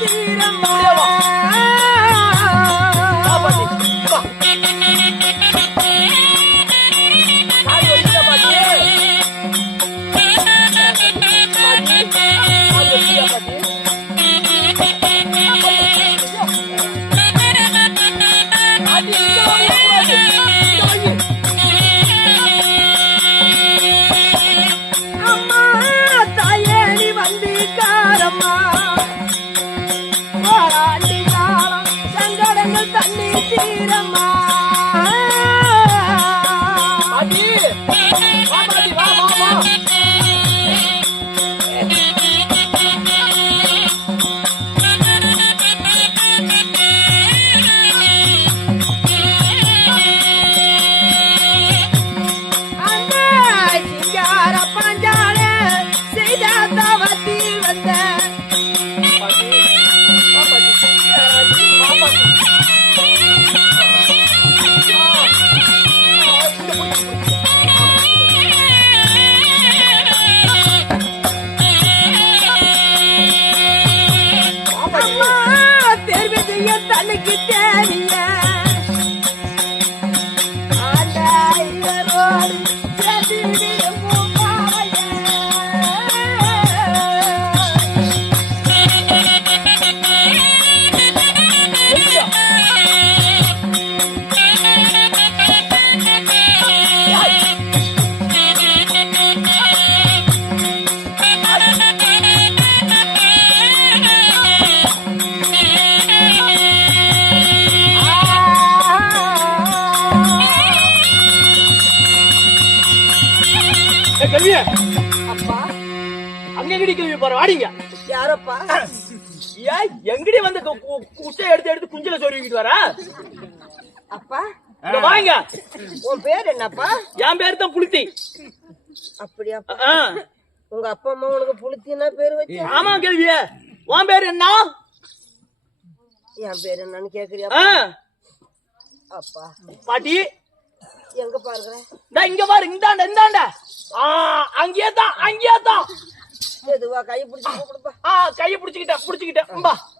தீரம்மா யாரப்பா எங்கடி வந்து குட்டை எடுத்து எடுத்து குஞ்சில சொருவிக்கிட்டு வர அப்பா வாங்க. உன் பேர் என்னப்பா? என் பேர் தான் புளுத்தி. அப்படியா? உங்க அப்பா அம்மா உனக்கு புளுத்தின்னா பேரு வச்சு? ஆமா கேள்விய. உன் பேர் என்ன? என் பேர் என்னன்னு கேக்குறியா? அப்பா பாட்டி எங்க பாருங்க? இங்க பாரு, இந்தாண்ட இந்தாண்ட. அங்கேயே தான், அங்கேயே தான். மெதுவா கையை பிடிச்சி கொடுப்பா. கையை பிடிச்சுக்கிட்டேன், பிடிச்சுக்கிட்டேன்.